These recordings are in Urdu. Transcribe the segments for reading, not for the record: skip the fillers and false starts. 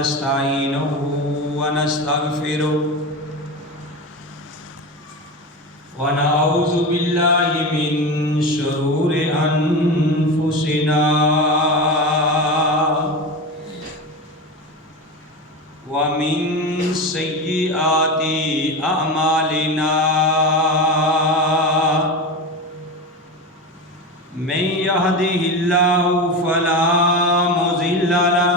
ونستعينه ونستغفره ونعوذ بالله من شرور أنفسنا ومن سيئات أعمالنا من يهده الله فلا مضل له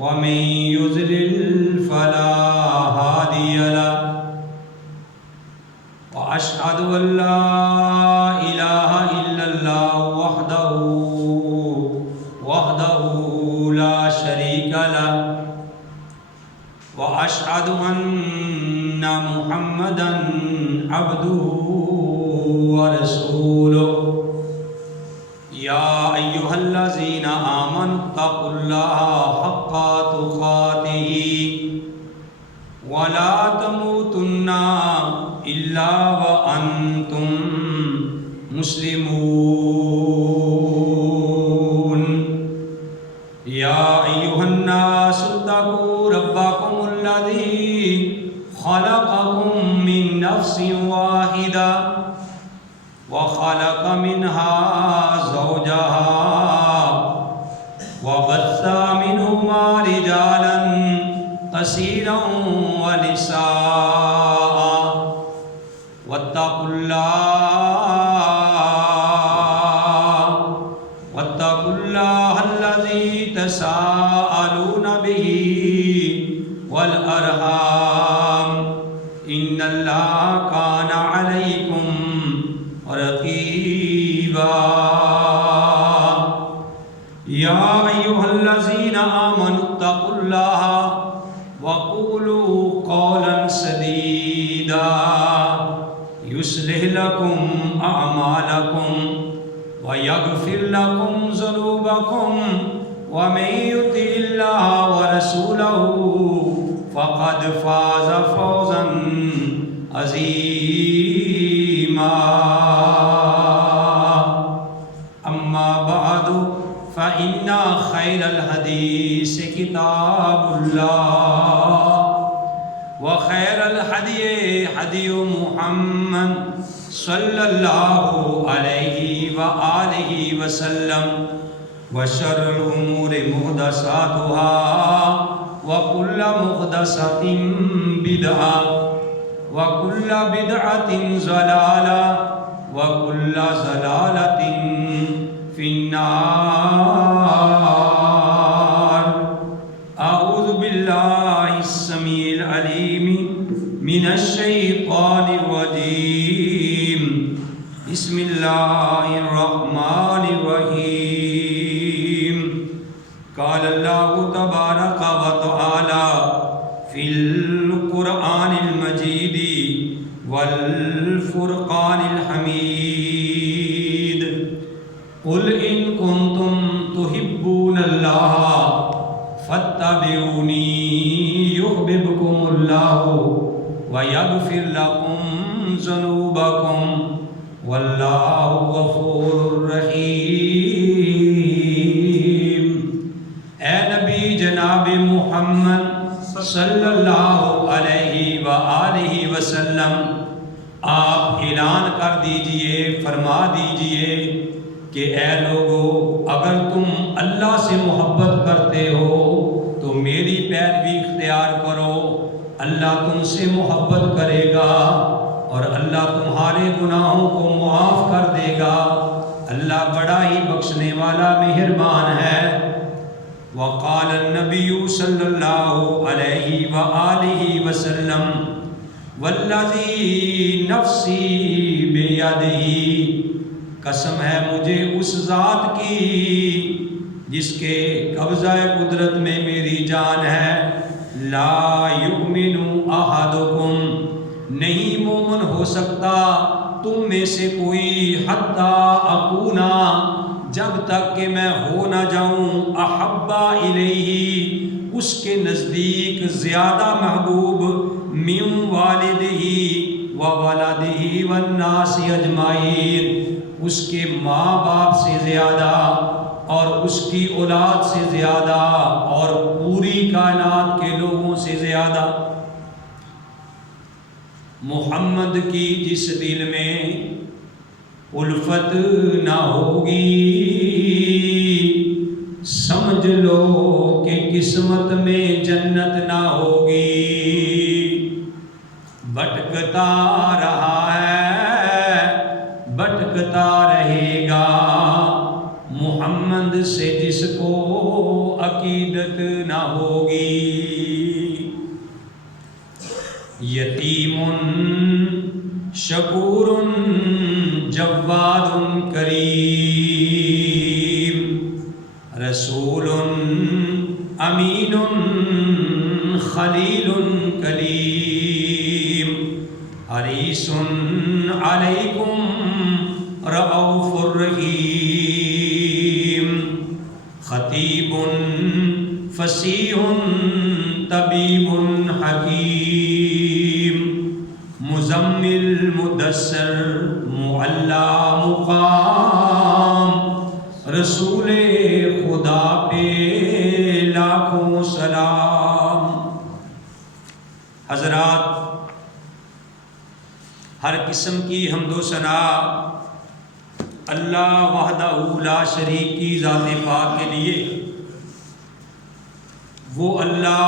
ومن يضلل فلا هادي له وأشهد أن لا إله إلا الله وحده لا شريك له وأشهد أن محمدًا عبده ورسوله يا أيها الذين آمنوا اتقوا الله حق تقاته ولا تموتن إلا وأنتم مسلمون يا أيها الناس اتقوا ربكم الذي خلقكم من نفس واحدة وخلق منها زوجها وبث منهما رجالا كثيرا ونساء واتقوا الله الذي تساءلون به والأرحام إن الله كان عليكم رقيبا يا أيها الذين آمنوا اتقوا الله وقولوا قولا سديدا يصلح لكم أعمالكم ويغفر لكم ذنوبكم ومن يطع الله ورسوله فقد فاز فوزا عظيما أما بعد فإن خير الحديث كتاب الله وخير الهدي هدي محمد صلى الله عليه وآله وسلم وشر الأمور محدثاتها وكل محدثة بدعة وكل بدعة ضلالة وكل ضلالة في النار. أعوذ بالله السميع العليم من الشيطان الرجيم. بسم الله الرحمن الرحيم. قال الله تبارك وتعالى في القرآن المجيد والفرقان الحميد قل إن كنتم تحبون الله فاتبعوني يحببكم الله ويغفر لكم ذنوبكم والله غفور رحيم. اے نبی جناب محمد صلی اللہ علیہ وآلہ وسلم آپ اعلان کر دیجئے، فرما دیجئے کہ اے لوگو، اگر تم اللہ سے محبت کرتے ہو تو میری پیروی اختیار کرو، اللہ تم سے محبت کرے گا اور اللہ تمہارے گناہوں کو معاف کر دے گا. اللہ بڑا ہی بخشنے والا مہربان ہے. وقال النبی صلی اللہ علیہ وآلہ وسلم والذی نفسی بیدہ، قسم ہے مجھے اس ذات کی جس کے قبضہ قدرت میں میری جان ہے، لا یؤمن احدکم، نہیں مومن ہو سکتا تم میں سے کوئی، حتی اکونا، جب تک کہ میں ہو نہ جاؤں، احبا الیہ، اس کے نزدیک زیادہ محبوب، من والدہ و ولدہ والناس اجمعین، اس کے ماں باپ سے زیادہ اور اس کی اولاد سے زیادہ اور پوری کائنات کے لوگوں سے زیادہ محمد کی جس دل میں الفت نہ ہوگی، سمجھ لو کہ قسمت میں جنت نہ ہوگی۔ بھٹکتا رہا ہے، بھٹکتا رہے گا، محمد سے جس کو عقیدت نہ ہوگی۔ یتیم شکور جواد کریم، رسول امین خلیل کلیم، حریص علیکم رؤوف الرحیم، خطیب فصیح طبیب حکیم، مزمل مدثر معلی مقام، رسول خدا پہ لاکھوں سلام۔ حضرات، ہر قسم کی حمد و ثنا اللہ وحدہ لا شریک کی ذات پاک کے لیے، وہ اللہ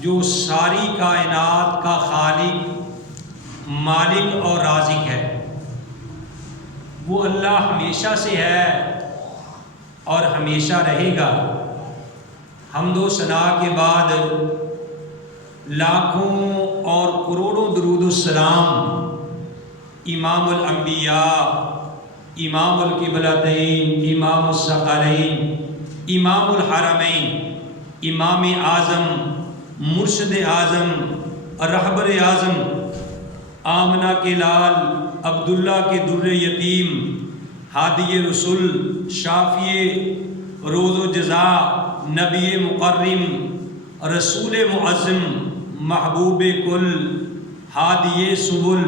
جو ساری کائنات کا خالق، مالک اور رازق ہے۔ وہ اللہ ہمیشہ سے ہے اور ہمیشہ رہے گا۔ حمد و ثنا کے بعد لاکھوں اور کروڑوں درود السلام امام الانبیاء، امام القبلتین، امام الثقلین، امام الحرمین، امام اعظم، مرشد اعظم، رہبر اعظم، آمنہ کے لال، عبداللہ کے در یتیم، ہادی رسول، شافی روز و جزا، نبی مکرم، رسول معظم، محبوب کل، ہادی سبل،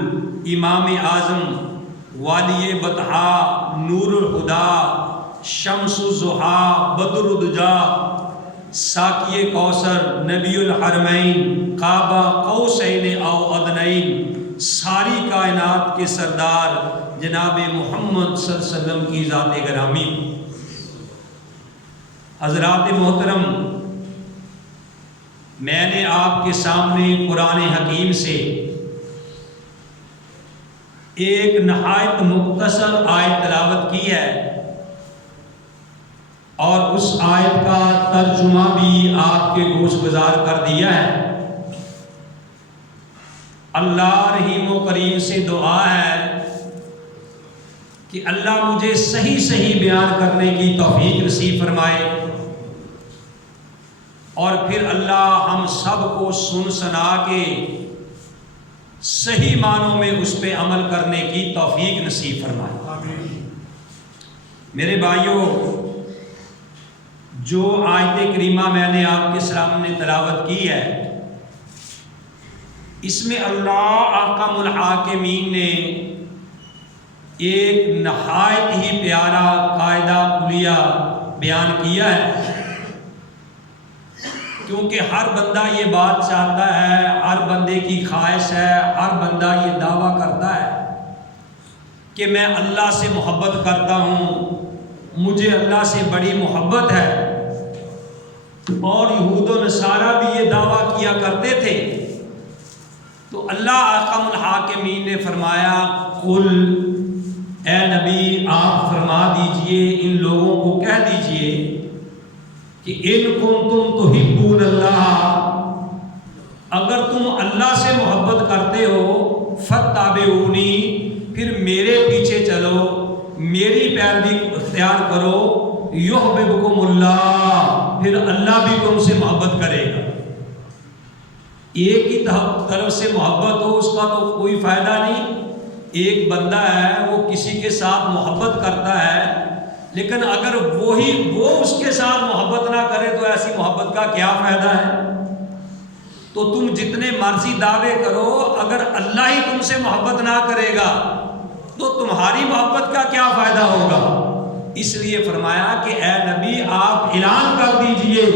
امام اعظم، والی بطحا، نور الہدا، شمس الضحیٰ، بدر الدجا، ساقی کوثر، نبی الحرمین، کعبہ قوسین او ادنین، ساری کائنات کے سردار جناب محمد صلی اللہ علیہ وسلم کی ذات گرامی۔ حضرات محترم، میں نے آپ کے سامنے قرآن حکیم سے ایک نہایت مختصر آیت تلاوت کی ہے، اور اس آیت کا ترجمہ بھی آپ کے گوش گزار کر دیا ہے۔ اللہ رحیم و کریم سے دعا ہے کہ اللہ مجھے صحیح صحیح بیان کرنے کی توفیق نصیب فرمائے، اور پھر اللہ ہم سب کو سن سنا کے صحیح معنوں میں اس پہ عمل کرنے کی توفیق نصیب فرمائے۔ میرے بھائیوں، جو آیت کریمہ میں نے آپ کے سامنے تلاوت کی ہے، اس میں اللہ احکم الحاکمین نے ایک نہایت ہی پیارا قاعدہ کلیہ بیان کیا ہے، کیونکہ ہر بندہ یہ بات چاہتا ہے، ہر بندے کی خواہش ہے، ہر بندہ یہ دعویٰ کرتا ہے کہ میں اللہ سے محبت کرتا ہوں، مجھے اللہ سے بڑی محبت ہے۔ اور یہود و نصارہ بھی یہ دعویٰ کیا کرتے تھے۔ تو اللہ احکم الحاکمین نے فرمایا، قل، اے نبی آپ فرما دیجئے، ان لوگوں کو کہہ دیجئے کہ ان کنتم تحبون اللہ، اگر تم اللہ سے محبت کرتے ہو، فاتبعونی، پھر میرے پیچھے چلو، میری پیروی اختیار کرو، یحببکم اللہ، پھر اللہ بھی تم سے محبت کرے گا۔ ایک ہی طرف سے محبت ہو اس کا تو کوئی فائدہ نہیں۔ ایک بندہ ہے، وہ کسی کے ساتھ محبت کرتا ہے، لیکن اگر وہ اس کے ساتھ محبت نہ کرے تو ایسی محبت کا کیا فائدہ ہے؟ تو تم جتنے مرضی دعوے کرو، اگر اللہ ہی تم سے محبت نہ کرے گا تو تمہاری محبت کا کیا فائدہ ہوگا؟ اس لیے فرمایا کہ اے نبی آپ اعلان کر دیجئے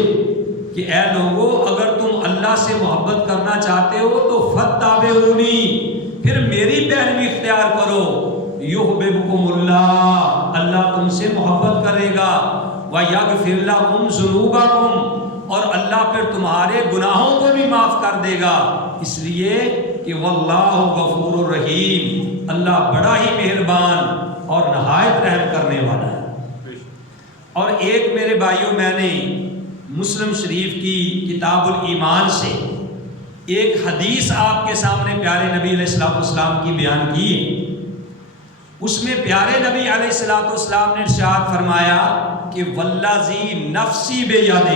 کہ اے لوگو اگر تم اللہ سے محبت کرنا چاہتے ہو تو فاتبعونی، پھر میری پیروی اختیار کرو، یحببکم اللہ، اللہ تم سے محبت کرے گا، ویغفر لکم ذنوبکم، اور اللہ پھر تمہارے گناہوں کو بھی معاف کر دے گا، اس لیے کہ واللہ غفور الرحیم، اللہ بڑا ہی مہربان اور نہایت رحم کرنے والا ہے۔ اور ایک میرے بھائیوں میں نے مسلم شریف کی کتاب الایمان سے ایک حدیث آپ کے سامنے پیارے نبی علیہ السلام کی بیان کی ہے۔ اس میں پیارے نبی علیہ السلام نے ارشاد فرمایا کہ والذی نفسی بیدہ،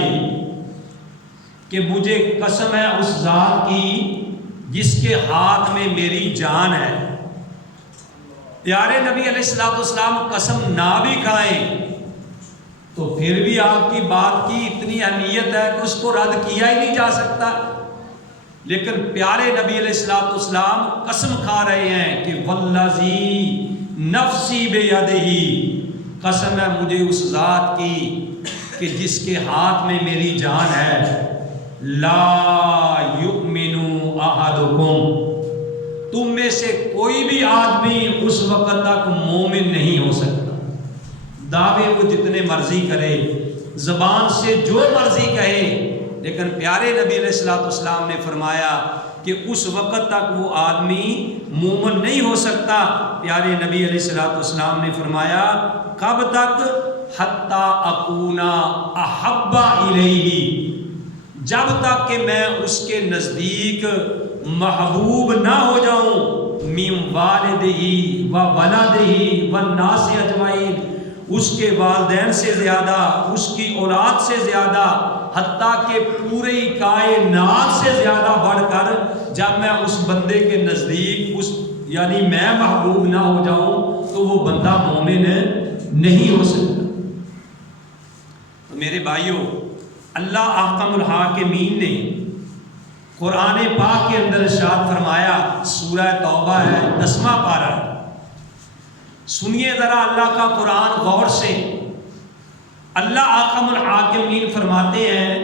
کہ مجھے قسم ہے اس ذات کی جس کے ہاتھ میں میری جان ہے۔ پیارے نبی علیہ السلام قسم نہ بھی کھائیں تو پھر بھی آپ کی بات کی اتنی اہمیت ہے کہ اس کو رد کیا ہی نہیں جا سکتا، لیکن پیارے نبی علیہ السلام قسم کھا رہے ہیں کہ والذی نفسی بیدہ، قسم ہے مجھے اس ذات کی کہ جس کے ہاتھ میں میری جان ہے، لا یؤمن احدکم، تم میں سے کوئی بھی آدمی اس وقت تک مومن نہیں ہو سکتا، دعوے وہ جتنے مرضی کرے، زبان سے جو مرضی کہے، لیکن پیارے نبی علیہ السلام نے فرمایا کہ اس وقت تک وہ آدمی مومن نہیں ہو سکتا۔ پیارے نبی علیہ السلام نے فرمایا کب تک؟ حتی اکونا احب الیہ، جب تک کہ میں اس کے نزدیک محبوب نہ ہو جاؤں، من والدہ و ولدہ والناس اجمعین، اس کے والدین سے زیادہ، اس کی اولاد سے زیادہ، حتیٰ کہ پوری کائنات سے زیادہ بڑھ کر جب میں اس بندے کے نزدیک یعنی میں محبوب نہ ہو جاؤں تو وہ بندہ مومن نہیں ہو سکتا۔ تو میرے بھائیوں، اللہ احکم الحاکمین نے قرآن پاک کے اندر ارشاد فرمایا، سورہ توبہ ہے 10واں پارہ، سنیے ذرا اللہ کا قرآن غور سے۔ اللہ احکم الحاکمین فرماتے ہیں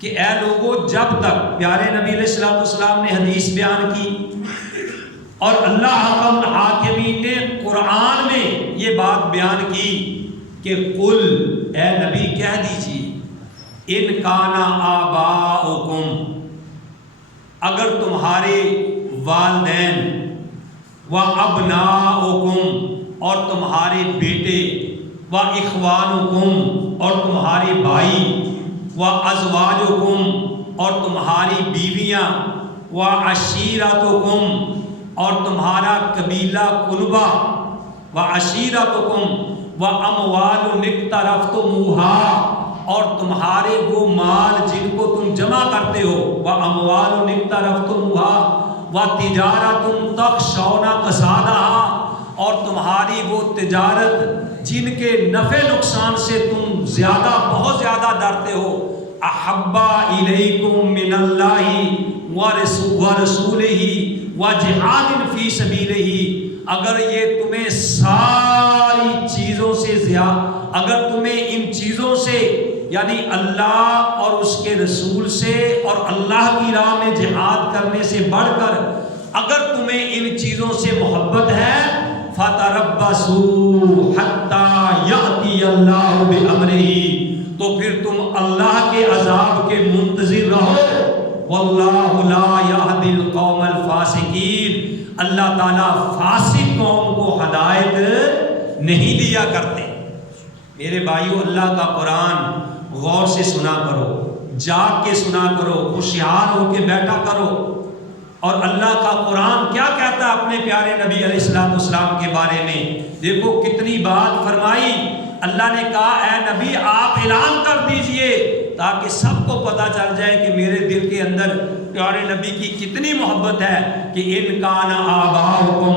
کہ اے لوگو، جب تک پیارے نبی علیہ السلام نے حدیث بیان کی اور اللہ احکم الحاکمین نے قرآن میں یہ بات بیان کی کہ قل، اے نبی کہہ دیجیے، ان کانا آباؤکم، اگر تمہارے والدین، و ابناؤکم، اور تمہارے بیٹے، و اخوانکم، اور تمہارے بھائی، و ازواجکم، اور تمہاری بیویاں، و عشیرتکم، اور تمہارا قبیلہ قربہ، و عشیرتکم، و اموال اقترفتموہا، اور تمہارے وہ مال جن کو تم جمع کرتے ہو، و اموال اقترفتموہا، و تجارت تخشون کسادہا، اور تمہاری وہ تجارت جن کے نفع نقصان سے تم زیادہ بہت زیادہ ڈرتے ہو، احب الیکم من اللہ ورسولہ وجہاد فی سبیلہ، اگر یہ تمہیں ساری چیزوں سے اگر تمہیں ان چیزوں سے یعنی اللہ اور اس کے رسول سے اور اللہ کی راہ میں جہاد کرنے سے بڑھ کر اگر تمہیں ان چیزوں سے محبت ہے، فَتَرَبَّصُوا حَتَّى يَأْتِيَ اللَّهُ بِأَمْرِهِ، تو پھر تم اللہ کے عذاب کے منتظر رہو، وَاللَّهُ لَا يَهْدِي الْقَوْمَ الْفَاسِقِينَ، اللہ تعالیٰ فاسق قوم کو ہدایت نہیں دیا کرتے۔ میرے بھائیو، اللہ کا قرآن غور سے سنا کرو، جاگ کے سنا کرو، ہوشیار ہو کے بیٹھا کرو، اور اللہ کا قرآن کیا کہتا ہے اپنے پیارے نبی علیہ السلام کے بارے میں۔ دیکھو کتنی بات فرمائی، اللہ نے کہا اے نبی آپ اعلان کر دیجئے تاکہ سب کو پتہ چل جائے کہ میرے دل کے اندر پیارے نبی کی کتنی محبت ہے، کہ ان کان آباؤکم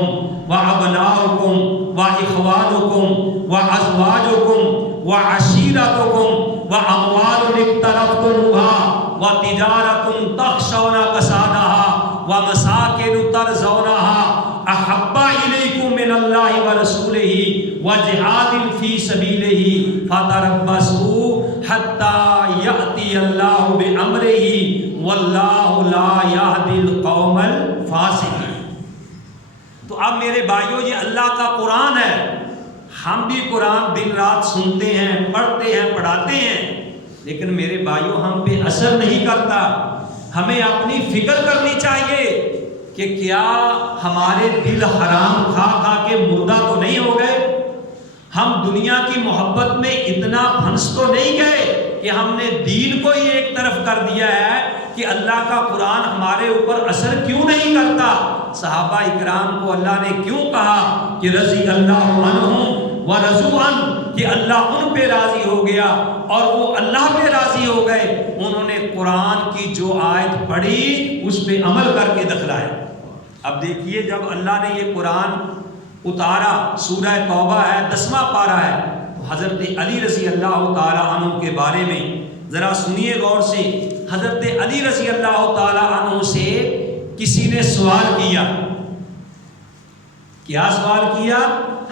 و ابناؤکم و اخوانکم و ازواجکم و عشیرتکم و اموال اقترفتموها و تجارت تخشون کسادها و مساکن ترضونها احب الیکم من اللہ ورسولہ وجہاد فی سبیلہ فتربصوا حتی یأتی اللہ بامرہ واللہ لا یہدی القوم الفاسقین۔ تو اب میرے بھائیوں یہ اللہ کا قرآن ہے، ہم بھی قرآن دن رات سنتے ہیں، پڑھتے ہیں، پڑھاتے ہیں، لیکن میرے بھائیوں ہم پہ اثر نہیں کرتا۔ ہمیں اپنی فکر کرنی چاہیے کہ کیا ہمارے دل حرام کھا کھا کے مردہ تو نہیں ہو گئے؟ ہم دنیا کی محبت میں اتنا پھنس تو نہیں گئے کہ ہم نے دین کو ہی ایک طرف کر دیا ہے کہ اللہ کا قرآن ہمارے اوپر اثر کیوں نہیں کرتا؟ صحابہ اکرام کو اللہ نے کیوں کہا کہ رضی اللہ عنہم ورضوا عنہ، کہ اللہ ان پہ راضی ہو گیا اور وہ اللہ پہ راضی ہو گئے؟ انہوں نے قرآن کی جو آیت پڑھی اس پہ عمل کر کے دکھلایا۔ اب دیکھیے جب اللہ نے یہ قرآن اتارا، سورہ توبہ ہے 10واں پارہ ہے، تو حضرت علی رضی اللہ تعالی عنہ کے بارے میں ذرا سنیے غور سے۔ حضرت علی رضی اللہ تعالی عنہ سے کسی نے سوال کیا، کیا سوال کیا؟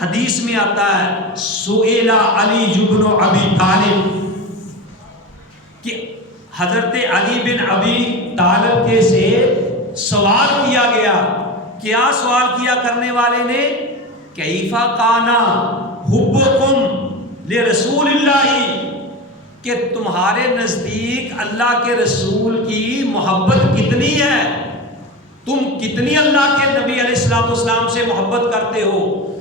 حدیث میں آتا ہے سئل علی بن ابی طالب، کہ حضرت علی بن ابی طالب کے سے سوال کیا گیا۔ کیا سوال کیا کرنے والے نے؟ کیف کان حبکم لرسول اللہ، کہ تمہارے نزدیک اللہ کے رسول کی محبت کتنی ہے، تم کتنی اللہ کے نبی علیہ الصلوۃ والسلام سے محبت کرتے ہو؟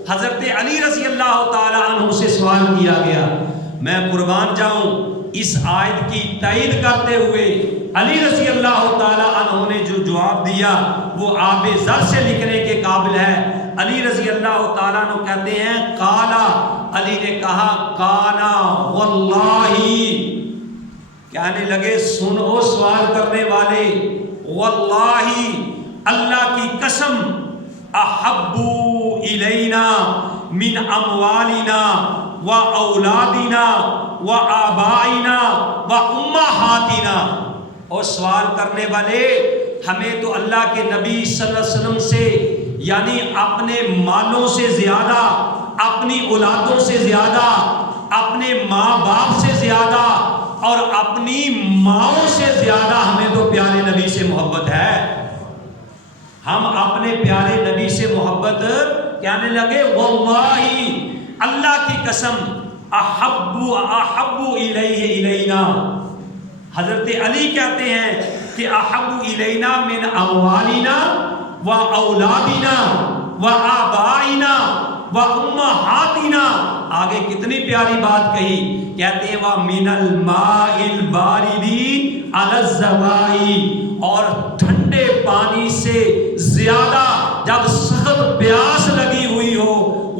حضرت علی رضی اللہ تعالی عنہ سے سوال کیا گیا۔ میں قربان جاؤں، اس آیت کی تائید کرتے ہوئے علی رضی اللہ تعالی عنہ نے جو جواب دیا وہ آب زر سے لکھنے کے قابل ہے۔ علی رضی اللہ تعالیٰ عنہ کہتے ہیں قالا، علی نے کہا کانا واللہ، کہنے لگے سنو سوال کرنے والے، واللہ اللہ کی قسم، احبو الینا من اموالنا و اولادنا و آبائنا و امہاتنا۔ اور سوال کرنے والے، ہمیں تو اللہ کے نبی صلی اللہ علیہ وسلم سے یعنی اپنے مالوں سے زیادہ، اپنی اولادوں سے زیادہ، اپنے ماں باپ سے زیادہ اور اپنی ماؤں سے زیادہ ہمیں تو پیارے نبی سے محبت ہے۔ ہم اپنے پیارے نبی سے محبت کہنے لگے واللہ اللہ کی قسم، احب الیہ الینا، حضرت علی کہتے ہیں کہ احب الینا من اموالنا و اولادنا و آبائنا و امہاتنا۔ آگے کتنی پیاری بات کہی، کہتے ہیں وَمِنَ الْمَاءِ الْبَارِدِ عَلَى الزَّوَائِ، اور ٹھنڈے پانی سے زیادہ جب سخت پیاس لگی ہوئی ہو،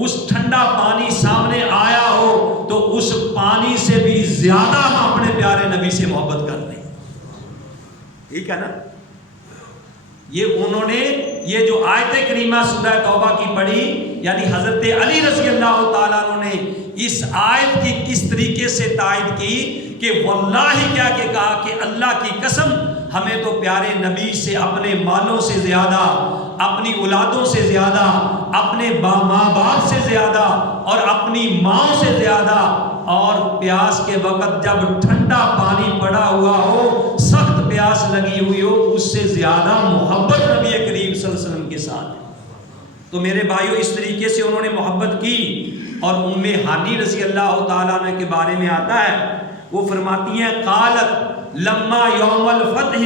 اس ٹھنڈا پانی سامنے آیا ہو تو اس پانی سے بھی زیادہ ہم اپنے پیارے نبی سے محبت کرتے ہیں۔ ٹھیک ہے نا؟ یہ انہوں نے یہ جو آیت کریمہ سورہ توبہ کی پڑھی، یعنی حضرت علی رضی اللہ تعالیٰ عنہ نے اس آیت کی کس طریقے سے تائید کی کہ واللہ کیا کہ کہا کہ اللہ کی قسم، ہمیں تو پیارے نبی سے اپنے مالوں سے زیادہ، اپنی اولادوں سے زیادہ، اپنے ماں باپ سے زیادہ اور اپنی ماں سے زیادہ، اور پیاس کے وقت جب ٹھنڈا پانی پڑا ہوا ہو، سخت پیاس لگی ہوئی ہو، اس سے زیادہ محبت نبی کریم صلی اللہ علیہ وسلم کے ساتھ۔ تو میرے بھائیوں اس طریقے سے انہوں نے محبت کی۔ اور ام ہانی رضی اللہ تعالیٰ عنہ کے بارے میں آتا ہے، وہ فرماتی ہیں قالت لما یوم الفتح،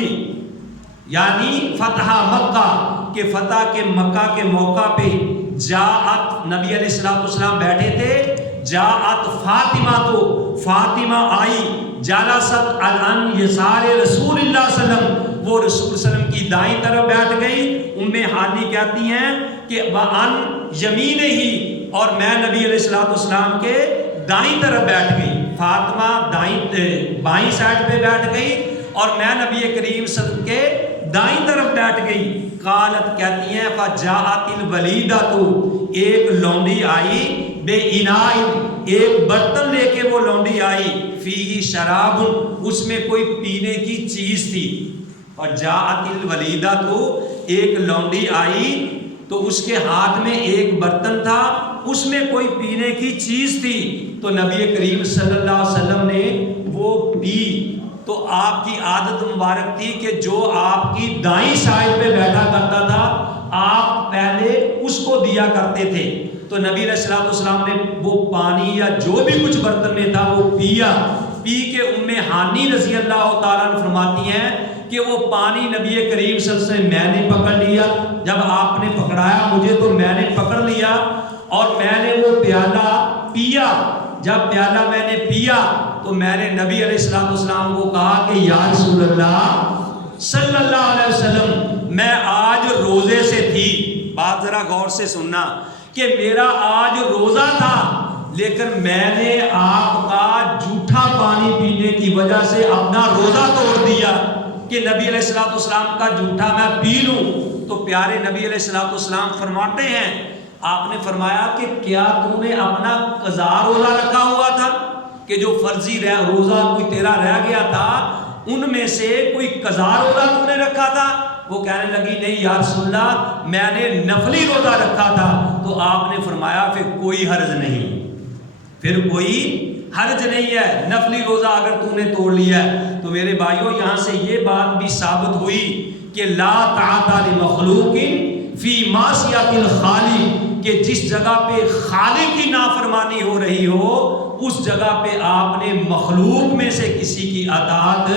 یعنی فتح مکہ، کہ فتح کے مکہ کے موقع پہ جاءت، نبی علیہ الصلوۃ والسلام بیٹھے تھے، جاءت فاطمہ، تو فاطمہ آئی، جالست عن یسار رسول اللہ صلی اللہ علیہ وسلم، وہ رسول صلی اللہ علیہ وسلم کی دائیں طرف بیٹھ گئی۔ ام ہانی کہتی ہیں کہ وعن یمینہ، اور میں نبی علیہ الصلوۃ والسلام کے دائیں طرف بیٹھ گئی۔ فاطمہ بائیں سائڈ پہ بیٹھ گئی اور میں نبی کریم صلی اللہ علیہ وسلم کے دائیں طرف بیٹھ گئی۔ قالت کہتی ہیں فجاءت الولیدۃ، ایک لونڈی آئی، بے اناء، ایک برتن لے کے وہ لونڈی آئی، فیہ شراب، اس میں کوئی پینے کی چیز تھی۔ اور جاءت الولیدۃ، ایک لونڈی آئی تو اس کے ہاتھ میں ایک برتن تھا اس میں کوئی پینے کی چیز تھی تو نبی کریم صلی اللہ علیہ وسلم نے وہ پی، تو آپ کی عادت مبارک تھی کہ جو آپ کی دائیں سائڈ پہ بیٹھا کرتا تھا آپ پہلے اس کو دیا کرتے تھے۔ تو نبی علیہ الصلوۃ والسلام نے وہ پانی یا جو بھی کچھ برتن میں تھا وہ پیا، پی کے ام ہانی رضی اللہ تعالیٰ عنہ فرماتی ہیں کہ وہ پانی نبی کریم صلی اللہ علیہ وسلم میں نے پکڑ لیا، جب آپ نے پکڑایا مجھے تو میں نے پکڑ لیا اور میں نے وہ پیالہ پیا۔ جب پیالہ میں نے پیا تو میں نے نبی علیہ الصلوۃ والسلام کو کہا کہ یا رسول اللہ صلی اللہ علیہ وسلم میں آج روزے سے تھی، بات ذرا غور سے سننا، کہ میرا آج روزہ تھا لیکن میں نے آپ کا جھوٹا پانی پینے کی وجہ سے اپنا روزہ توڑ دیا کہ نبی علیہ الصلوۃ والسلام کا جھوٹا میں پی لوں۔ تو پیارے نبی علیہ الصلوۃ والسلام فرماتے ہیں، آپ نے فرمایا کہ کیا تو نے اپنا قضا روزہ رکھا ہوا تھا کہ جو فرضی روزہ کوئی تیرا رہ گیا تھا ان میں سے کوئی قضا روزہ تو نے رکھا تھا؟ وہ کہنے لگی نہیں یا رسول اللہ میں نے نفلی روزہ رکھا تھا۔ تو آپ نے فرمایا پھر کوئی حرج نہیں، پھر کوئی حرج نہیں ہے، نفلی روزہ اگر تو نے توڑ لیا ہے۔ تو میرے بھائیوں یہاں سے یہ بات بھی ثابت ہوئی کہ لا طاعۃ لمخلوق فی معصیۃ الخالق، کہ جس جگہ پہ خالق کی نافرمانی ہو رہی ہو اس جگہ پہ آپ نے مخلوق میں سے کسی کی اطاعت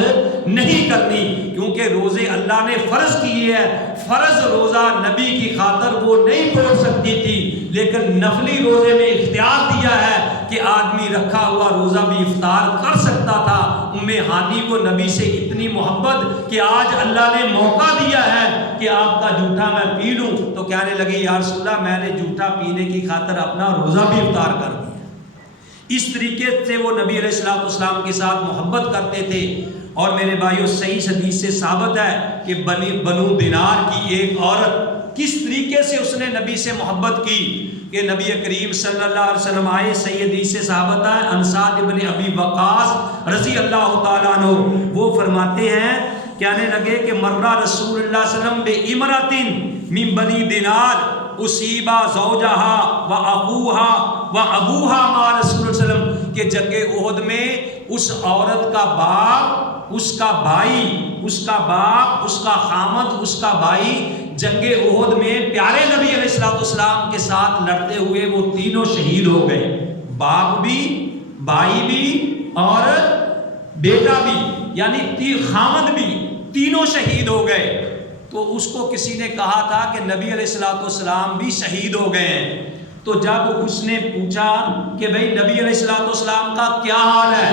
نہیں کرنی، کیونکہ روزے اللہ نے فرض کیے ہے، فرض روزہ نبی کی خاطر وہ نہیں توڑ سکتی تھی، لیکن نفلی روزے میں اختیار دیا ہے کہ آدمی رکھا ہوا روزہ بھی افطار کر سکتا تھا۔ ام ہانی کو نبی سے اتنی محبت کہ آج اللہ نے موقع دیا ہے کہ آپ کا جھوٹا میں پی لوں، تو کہنے لگی یا رسول اللہ میں نے جھوٹا پینے کی خاطر اپنا روزہ بھی افطار کر دیا۔ اس طریقے سے وہ نبی علیہ الصلوۃ والسلام کے ساتھ محبت کرتے تھے۔ اور میرے بھائیوں صحیح حدیث سے ثابت ہے کہ بنو دینار کی ایک عورت کس طریقے سے اس نے نبی سے محبت کی کہ نبی کریم صلی اللہ علیہ وسلم آئے، صحیح حدیث سے ثابت ہے، عن سعد بن ابی وقاص رضی اللہ تعالیٰ عنہ وہ فرماتے ہیں، کہنے لگے کہ مرہ رسول اللہ صلی اللہ علیہ وسلم بے امرات من بنی دینار اصیبا زوجہا و ابوہا و ابوہا مع رسول اللہ صلی اللہ علیہ وسلم، کہ جنگ احد میں اس عورت کا باپ، اس کا بھائی، اس کا باپ، اس کا خامد، اس کا بھائی جنگ احد میں پیارے نبی علیہ الصلوۃ والسلام کے ساتھ لڑتے ہوئے وہ تینوں شہید ہو گئے، باپ بھی، بھائی بھی اور بیٹا بھی، یعنی خامد بھی، تینوں شہید ہو گئے۔ تو اس کو کسی نے کہا تھا کہ نبی علیہ الصلوۃ والسلام بھی شہید ہو گئے ہیں۔ تو جب اس نے پوچھا کہ بھئی نبی علیہ الصلوۃ والسلام کا کیا حال ہے،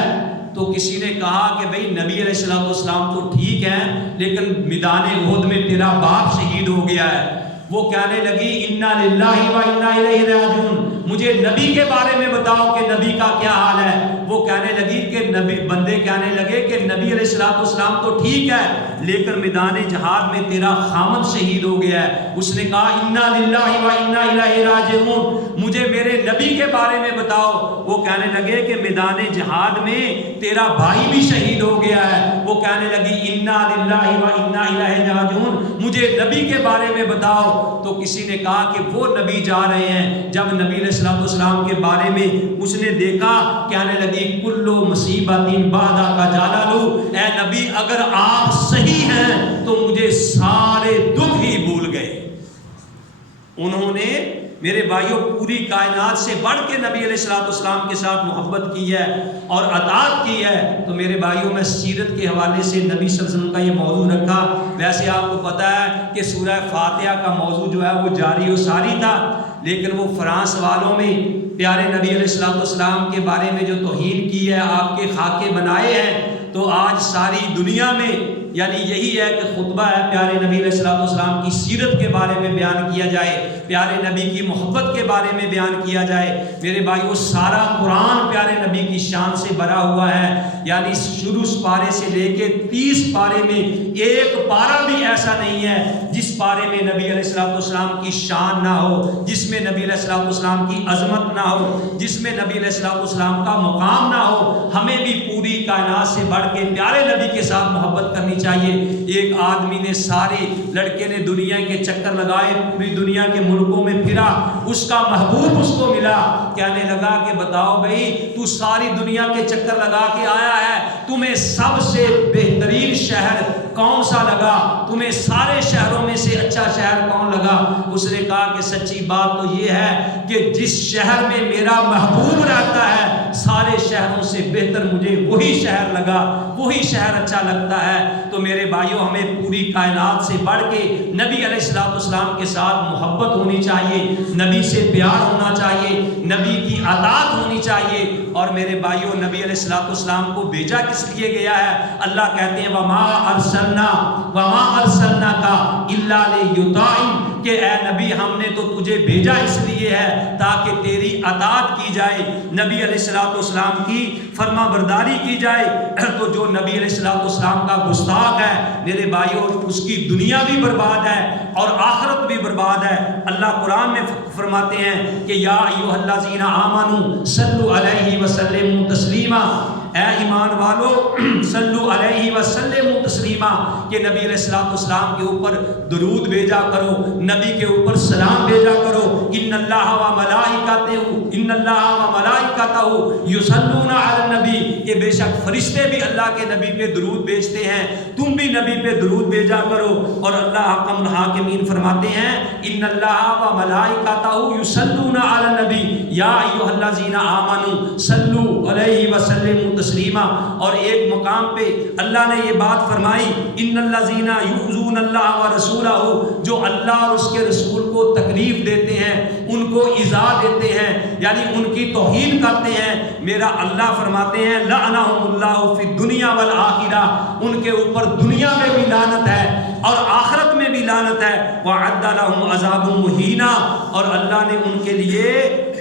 تو کسی نے کہا کہ بھئی نبی علیہ الصلوۃ والسلام تو ٹھیک ہے لیکن میدان احد میں تیرا باپ شہید ہو گیا ہے۔ وہ کہنے لگی انا للہ و انا الیہ راجعون، مجھے نبی کے بارے میں بتاؤ کہ نبی کا کیا حال ہے۔ وہ کہنے لگی کہ نبی، بندے کہنے لگے کہ نبی علیہ الصلوۃ والسلام تو ٹھیک ہے لیکن میدان جہاد میں تیرا خامد شہید ہو گیا ہے۔ اس نے کہا انا للہ و انا الیہ راجعون، مجھے میرے نبی کے بارے میں بتاؤ۔ وہ کہنے لگے کہ میدان جہاد میں تیرا بھائی بھی شہید ہو گیا ہے۔ وہ کہنے لگی انا للہ و انا الیہ راجعون، مجھے نبی کے بارے میں بتاؤ۔ تو کسی نے کہا کہ وہ نبی جا رہے ہیں۔ جب نبی علیہ الصلوۃ والسلام کے بارے میں اس نے دیکھا، کہنے لگی کلو مصیبت بعد کا جلالو، اے نبی اگر آپ صحیح ہیں تو مجھے سارے دکھ ہی بھول گئے۔ انہوں نے میرے بھائیوں پوری کائنات سے بڑھ کے نبی علیہ الصلوۃ والسلام کے ساتھ محبت کی ہے اور اطاعت کی ہے۔ تو میرے بھائیوں میں سیرت کے حوالے سے نبی صلی اللہ علیہ وسلم کا یہ موضوع رکھا۔ ویسے آپ کو پتہ ہے کہ سورہ فاتحہ کا موضوع جو ہے وہ جاری و ساری تھا، لیکن وہ فرانس والوں میں پیارے نبی علیہ الصلوۃ والسلام کے بارے میں جو توہین کی ہے، آپ کے خاکے بنائے ہیں، تو آج ساری دنیا میں یعنی یہی ہے کہ خطبہ ہے پیارے نبی علیہ الصلوۃ والسلام کی سیرت کے بارے میں بیان کیا جائے، پیارے نبی کی محبت کے بارے میں بیان کیا جائے۔ میرے بھائیو سارا قرآن پیارے نبی کی شان سے بھرا ہوا ہے، یعنی شروع پارے سے لے کے 30 پارے میں ایک پارہ بھی ایسا نہیں ہے جس پارے میں نبی علیہ الصلوۃ والسلام کی شان نہ ہو، جس میں نبی علیہ الصلوۃ والسلام کی عظمت نہ ہو، جس میں نبی علیہ الصلوۃ والسلام کا مقام نہ ہو۔ ہمیں بھی پوری کائنات سے بڑھ کے پیارے نبی کے ساتھ محبت کرنی چاہیے۔ ایک آدمی نے سارے لڑکے نے دنیا کے چکر لگائے، پوری دنیا کے ملکوں میں پھرا، اس کا محبوب اس کو ملا، کہنے لگا کہ بتاؤ بھائی تو ساری دنیا کے چکر لگا کے آیا ہے، تمہیں سب سے بہترین شہر کون سا لگا؟ تمہیں سارے شہروں میں سے اچھا شہر کون لگا؟ اس نے کہا کہ سچی بات تو یہ ہے کہ جس شہر میں میرا محبوب رہتا ہے سارے شہروں سے بہتر مجھے وہی شہر لگا، وہی شہر اچھا لگتا ہے۔ تو میرے بھائیوں ہمیں پوری کائنات سے بڑھ کے نبی علیہ السلام کے ساتھ محبت ہونی چاہیے، نبی سے پیار ہونا چاہیے، نبی کی اطاعت ہونی چاہیے۔ اور میرے بھائیوں نبی علیہ السلام کو بھیجا کس لیے گیا ہے؟ اللہ کہتے ہیں وما ارسلناک الا لیطاع، کہ اے نبی ہم نے تو تجھے بھیجا اس لیے ہے تاکہ تیری اطاعت کی جائے، نبی علیہ السلام کی فرما برداری کی جائے۔ تو جو نبی علیہ السلام کا گستاخ ہے میرے بھائیوں اس کی دنیا بھی برباد ہے اور آخرت بھی برباد ہے۔ اللہ قرآن میں فرماتے ہیں کہ یا ایھا الذین آمنوا صلوا علیہ وسلموا تسلیما، اے ایمان والو صلو علیہ وسلم تسلیما، کہ نبی علیہ السلام کے اوپر درود بھیجا کرو، نبی کے اوپر سلام بھیجا کرو۔ ان اللہ و ملائکتہ یصلون علی النبی، کہ بے شک فرشتے بھی اللہ کے نبی پہ درود بھیجتے ہیں، تم بھی نبی پہ درود بھیجا کرو۔ اور اللہ حکم الحاکمین فرماتے ہیں ان اللہ و ملائکتہ یصلون علی النبی یا ایھا الذین آمنوا صلوا علیہ وسلم تسلیما۔ اور ایک مقام پہ اللہ نے یہ بات فرمائی ان الذین یؤذون اللہ ورسولہ، جو اللہ اور اس کے رسول کو تکلیف دیتے ہیں، ان کو ایذا دیتے ہیں، یعنی ان کی توہین کرتے ہیں، میرا اللہ فرماتے ہیں لعنہم اللہ فی الدنیا والآخرہ، ان کے اوپر دنیا میں بھی لعنت ہے اور آخرت میں بھی لعنت ہے، وَأَعَدَّ لَهُمْ عَذَابٌ مُهِينًا، اور اللہ نے ان کے لیے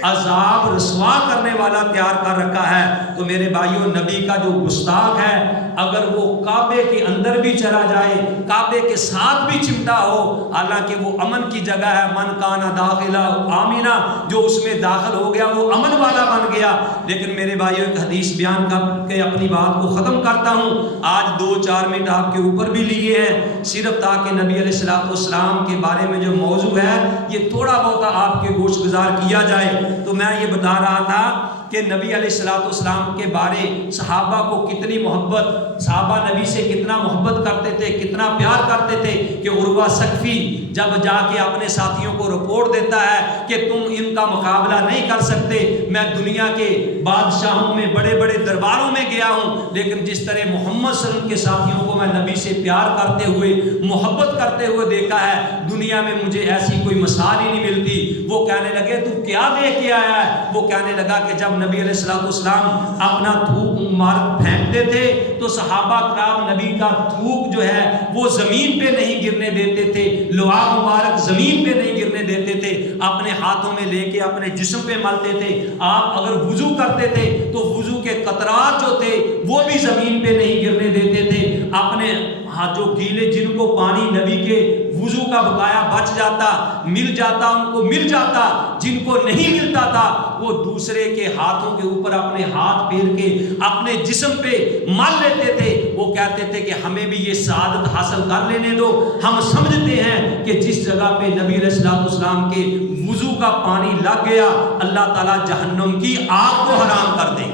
عذاب رسوا کرنے والا تیار کر رکھا ہے۔ تو میرے بھائیوں نبی کا جو گستاخ ہے اگر وہ کعبے کے اندر بھی چلا جائے، کعبے کے ساتھ بھی چمٹا ہو، حالانکہ وہ امن کی جگہ ہے، من کان داخلہ آمینہ، جو اس میں داخل ہو گیا وہ امن والا بن گیا۔ لیکن میرے بھائیوں ایک حدیث بیان کر کے اپنی بات کو ختم کرتا ہوں، آج 2-4 منٹ آپ کے اوپر بھی لیے ہیں صرف تاکہ نبی علیہ السلام کے بارے میں جو موضوع ہے یہ تھوڑا بہت آپ کے گوش گزار کیا جائے۔ تو میں یہ بتا رہا تھا کہ نبی علیہ السلام کے بارے صحابہ کو کتنی محبت، صحابہ نبی سے کتنا محبت کرتے تھے، کتنا پیار کرتے تھے کہ عروہ ثقفی جب جا کے اپنے ساتھیوں کو رپورٹ دیتا ہے کہ تم ان کا مقابلہ نہیں کر سکتے، میں دنیا کے بادشاہوں میں بڑے بڑے درباروں میں گیا ہوں لیکن جس طرح محمد صلی اللہ علیہ وسلم کے ساتھیوں کو میں نبی سے پیار کرتے ہوئے محبت کرتے ہوئے دیکھا ہے دنیا میں مجھے ایسی کوئی مثال ہی نہیں ملتی۔ وہ کہنے لگے تو کیا دیکھ کے آیا ہے؟ وہ کہنے لگا کہ جب نبی علیہ السلام اپنا تھوک مبارک پھینکتے تھے تو صحابہ کرام نبی کا تھوک جو ہے وہ زمین پہ نہیں گرنے دیتے تھے، لعاب مبارک زمین پہ نہیں گرنے دیتے تھے، اپنے ہاتھوں میں لے کے اپنے جسم پہ ملتے تھے۔ آپ اگر وضو کرتے تھے تو وضو کے قطرات جو تھے وہ بھی زمین پہ نہیں گرنے دیتے تھے، اپنے ہاتھ جو گیلے جن کو پانی نبی کے وضو کا بقایا بچ جاتا، مل جاتا، ان کو مل جاتا، جن کو نہیں ملتا تھا وہ دوسرے کے ہاتھوں کے اوپر اپنے ہاتھ پھیر کے اپنے جسم پہ مل لیتے تھے۔ وہ کہتے تھے کہ ہمیں بھی یہ سعادت حاصل کر لینے دو، ہم سمجھتے ہیں کہ جس جگہ پہ نبی علیہ السلام کے وضو کا پانی لگ گیا اللہ تعالیٰ جہنم کی آگ کو حرام کر دے۔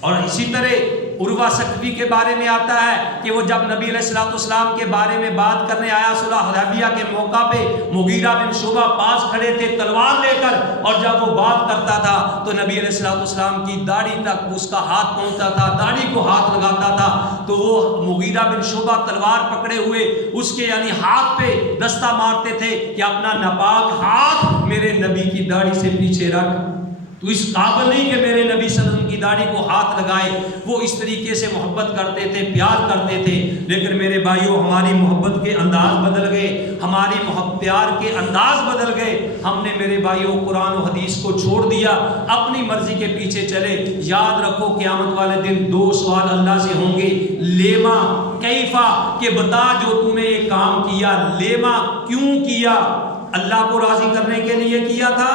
اور اسی طرح عروہ ثقفی کے بارے میں آتا ہے کہ وہ جب نبی علیہ السلام کے بارے میں بات کرنے آیا صلح حدیبیہ کے موقع پہ، مغیرہ بن شعبہ پاس کھڑے تھے تلوار لے کر، اور جب وہ بات کرتا تھا تو نبی علیہ السلام کی داڑھی تک اس کا ہاتھ پہنچتا تھا، داڑھی کو ہاتھ لگاتا تھا تو وہ مغیرہ بن شعبہ تلوار پکڑے ہوئے اس کے یعنی ہاتھ پہ دستہ مارتے تھے کہ اپنا ناپاک ہاتھ میرے نبی کی داڑھی سے پیچھے رکھ، تو اس قابل نہیں کہ میرے نبی صلی اللہ علیہ وسلم کی داڑھی کو ہاتھ لگائے۔ وہ اس طریقے سے محبت کرتے تھے، پیار کرتے تھے۔ لیکن میرے بھائیوں ہماری محبت کے انداز بدل گئے، ہماری پیار کے انداز بدل گئے، ہم نے میرے بھائیوں قرآن و حدیث کو چھوڑ دیا، اپنی مرضی کے پیچھے چلے۔ یاد رکھو قیامت والے دن 2 سوال اللہ سے ہوں گے، لیما کیفا، کہ بتا جو تو نے یہ کام کیا، لیما کیوں کیا، اللہ کو راضی کرنے کے لیے کیا تھا،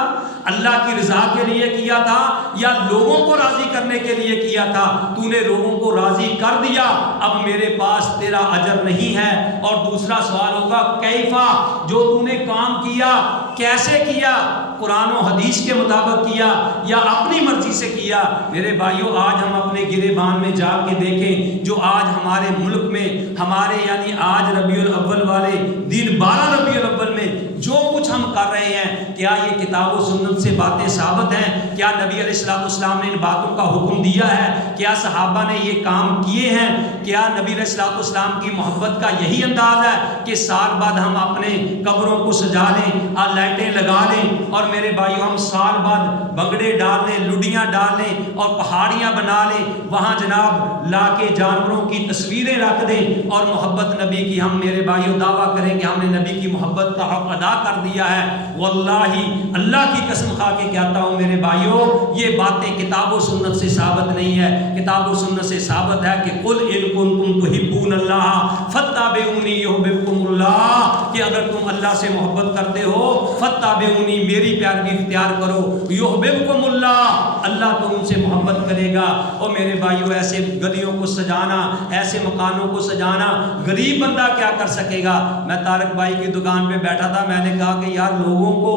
اللہ کی رضا کے لیے کیا تھا یا لوگوں کو راضی کرنے کے لیے کیا تھا؟ تو نے لوگوں کو راضی کر دیا، اب میرے پاس تیرا اجر نہیں ہے۔ اور دوسرا سوال ہوگا کیفا، جو تو نے کام کیا کیسے کیا؟ قرآن و حدیث کے مطابق کیا یا اپنی مرضی سے کیا؟ میرے بھائیوں، آج ہم اپنے گریبان میں جا کے دیکھیں، جو آج ہمارے ملک میں ہمارے یعنی آج ربیع الاول والے دن 12 ربیع الاول میں جو کچھ ہم کر رہے ہیں، کیا یہ کتاب و سنت سے باتیں ثابت ہیں؟ کیا نبی علیہ السلام نے ان باتوں کا حکم دیا ہے؟ کیا صحابہ نے یہ کام کیے ہیں؟ کیا نبی علیہ السلام کی محبت کا یہی انداز ہے کہ سال بعد ہم اپنے قبروں کو سجا لیں اور لائٹیں لگا لیں، اور میرے بھائیوں ہم سال بعد بگڑے ڈال لیں، لڈیاں ڈال لیں اور پہاڑیاں بنا لیں، وہاں جناب لا کے جانوروں کی تصویریں رکھ دیں اور محبت نبی کی ہم میرے بھائیوں دعویٰ کریں کہ ہم نے نبی کی محبت کا حق ادا کر دیا ہے؟ واللہ اللہ کی قسم کھا کے کہتا ہوں میرے بھائیوں، یہ باتیں کتاب و سنت سے ثابت نہیں ہے۔ کتاب و سنت سے ثابت ہے کہ قل ان کنتم تحبون اللہ فاتبعونی یحببکم اللہ، کہ اگر تم اللہ سے محبت کرتے ہو فاتبعونی، میری پیروی اختیار کرو، یحببکم اللہ، اللہ تو ان سے محبت کرے گا۔ اور میرے بھائیوں ایسے گلیوں کو سجانا، ایسے مکانوں کو سجانا غریب بندہ کیا کر سکے گا؟ میں طارق بھائی کی دکان پہ بیٹھا تھا، میں نے کہا کہ یار لوگوں کو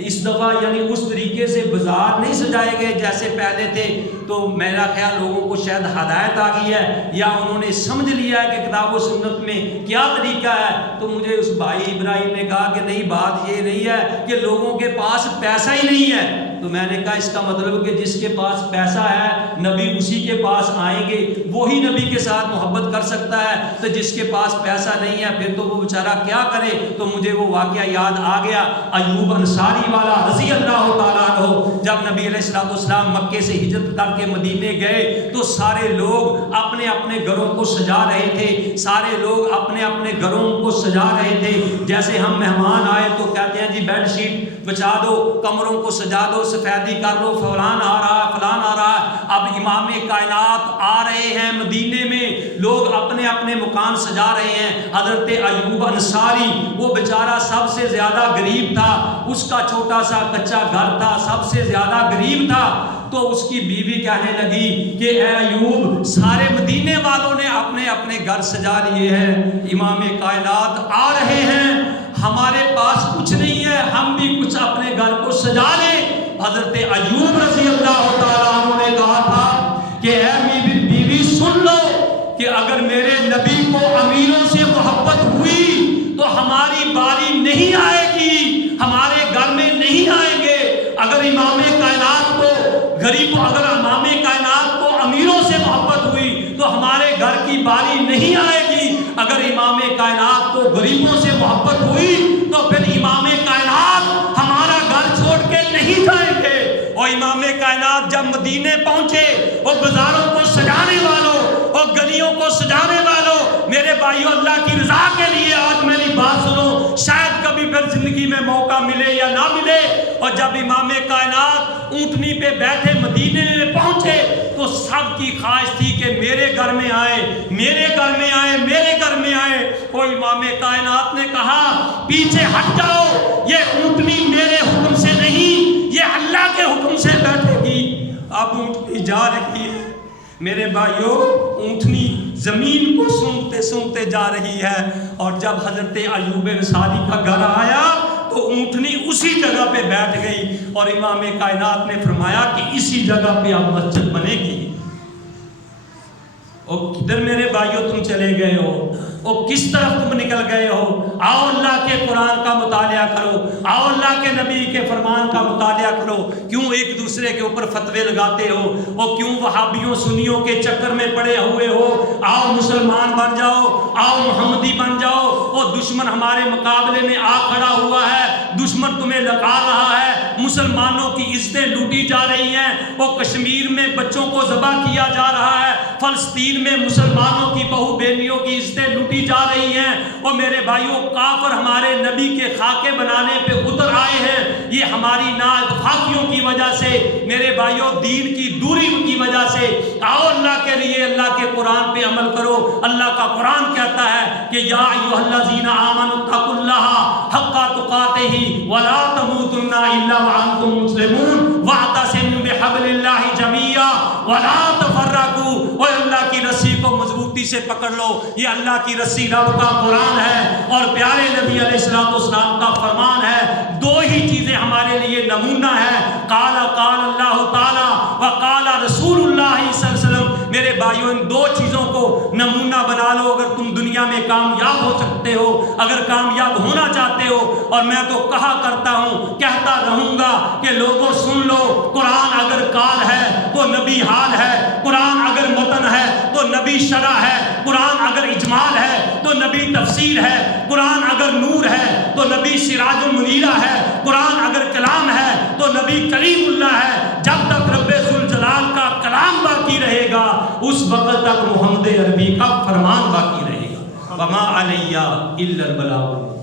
اس دفعہ یعنی اس طریقے سے بازار نہیں سجائے گئے جیسے پہلے تھے، تو میرا خیال لوگوں کو شاید ہدایت آ گئی ہے یا انہوں نے سمجھ لیا ہے کہ کتاب و سنت میں کیا طریقہ ہے۔ تو مجھے اس بھائی ابراہیم نے کہا کہ نہیں، بات یہ نہیں ہے کہ لوگوں کے پاس پیسہ ہی نہیں ہے۔ تو میں نے کہا اس کا مطلب کہ جس کے پاس پیسہ ہے نبی اسی کے پاس آئیں گے، وہی نبی کے ساتھ محبت کر سکتا ہے، تو جس کے پاس پیسہ نہیں ہے پھر تو وہ بیچارہ کیا کرے؟ تو مجھے وہ واقعہ یاد آ گیا ایوب انصاری والا رضی اللہ تعالیٰ عنہ، جب نبی علیہ السلام مکے سے ہجرت کر کے مدینے گئے تو سارے لوگ اپنے اپنے گھروں کو سجا رہے تھے، سارے لوگ اپنے اپنے گھروں کو سجا رہے تھے۔ جیسے ہم مہمان آئے تو کہتے ہیں جی بیڈ شیٹ بچا دو، کمروں کو سجا دو، سفیدی کر لو، فلان آ رہا ہے، فلان آ رہا ہے۔ اب امام کائنات آ رہے ہیں مدینے میں، لوگ اپنے اپنے مکان سجا رہے ہیں۔ حضرت ایوب انصاری وہ بیچارہ سب سے زیادہ غریب تھا، اس کا چھوٹا سا کچا گھر تھا، سب سے زیادہ غریب تھا۔ تو اس کی بیوی کہنے لگی کہ اے ایوب، سارے مدینے والوں نے اپنے اپنے گھر سجا لیے ہیں، امام کائنات آ رہے ہیں، ہمارے پاس کچھ نہیں ہے، ہم بھی کچھ اپنے گھر کو سجا لیں۔ حضرت ایوب رضی اللہ تعالیٰ عنہ نے کہا تھا کہ اے بیوی سن لو کہ اگر میرے نبی کو امیروں سے محبت ہوئی تو ہماری باری نہیں آئے گی، ہمارے گھر میں نہیں آئیں گے۔ اگر امام کائنات کو اگر امام کائنات کو امیروں سے محبت ہوئی تو ہمارے گھر کی باری نہیں آئے گی۔ اگر امام کائنات کو غریبوں سے محبت ہوئی تو پھر امام کائنات ہمارا گھر چھوڑ کے نہیں جائیں گے۔ اور امام کائنات جب مدینے پہنچے، وہ بازاروں کو سجانے والوں اور گلیوں کو سجانے والوں، میرے بھائیوں اللہ کی رضا کے لیے آج میری بات سنو، شاید کبھی پھر زندگی میں موقع ملے یا نہ ملے۔ اور جب امام کائنات اونٹنی پہ بیٹھے مدینے میں پہنچے تو سب کی خواہش تھی کہ میرے گھر میں آئے، میرے گھر میں آئے، میرے گھر میں آئے۔ اور امام کائنات نے کہا پیچھے ہٹ جاؤ، یہ اونٹنی میرے حکم سے نہیں، یہ اللہ کے حکم سے بیٹھے گی۔ اب اونٹنی جا رہی ہے میرے بھائیوں، اونٹنی زمین کو سونگتے سونگتے جا رہی ہے۔ اور جب حضرت ایوب انصاری کا گھر آیا تو اونٹنی اسی جگہ پہ بیٹھ گئی، اور امام کائنات نے فرمایا کہ اسی جگہ پہ اب مسجد بنے گی۔ اور کدھر میرے بھائیوں تم چلے گئے ہو؟ اور کس طرف تم نکل گئے ہو؟ آؤ اللہ کے قرآن کا مطالعہ کرو، آؤ اللہ کے نبی کے فرمان کا مطالعہ کرو۔ کیوں ایک دوسرے کے اوپر فتوے لگاتے ہو؟ اور کیوں وہابیوں سنیوں کے چکر میں پڑے ہوئے ہو؟ آؤ مسلمان بن جاؤ، آؤ محمدی بن جاؤ۔ اور دشمن ہمارے مقابلے میں آ کھڑا ہوا ہے، دشمن تمہیں لگا رہا ہے، مسلمانوں کی عزتیں لوٹی جا رہی ہیں، اور کشمیر میں بچوں کو ذبح کیا جا رہا ہے، فلسطین میں مسلمانوں کی بہو بیٹیوں کی عزتیں لوٹی جا رہی ہیں۔ اور میرے بھائیوں کافر ہمارے نبی کے خاکے بنانے پہ اتر آئے ہیں، یہ ہماری نااتفاقیوں کی وجہ سے، میرے بھائیوں دین کی دوری کی وجہ سے۔ آؤ اللہ کے لیے اللہ کے قرآن پہ عمل کرو۔ اللہ کا قرآن کہتا ہے کہ یا ایھا الذین آمنوا اتقوا اللہ حق تقاتہ ولا تموتن الا وانتم مسلمون واعتصموا بحبل اللہ جميعا ولا تفرقوا۔ اور اللہ کی رسی کو مضبوطی سے پکڑ لو، یہ اللہ کی رسی رب کا قرآن ہے اور پیارے نبی علیہ الصلوۃ والسلام کا فرمان ہے۔ دو ہی چیزیں ہمارے لیے نمونہ ہے، قال اللہ تعالی وقال رسول اللہ صلی اللہ علیہ وسلم۔ میرے بھائیوں، ان دو چیزوں کو نمونہ بنا لو اگر تم دنیا میں کامیاب ہو سکتے ہو، اگر کامیاب ہونا چاہتے ہو۔ اور میں تو کہا کرتا ہوں، کہتا رہوں گا کہ لوگوں سن لو، قرآن اگر قال ہے تو نبی حال ہے، قرآن اگر متن ہے تو نبی شرح ہے، قرآن اگر اجمال ہے تو نبی تفسیر ہے، قرآن اگر نور ہے تو نبی سراج المنیرہ ہے، قرآن اگر کلام ہے تو نبی کلیم اللہ ہے۔ جب تک رب ذوالجلال کا کلام باقی رہے گا اس وقت تک محمد عربی کا فرمان باقی رہے گا۔ وما علیہ الا البلاغ۔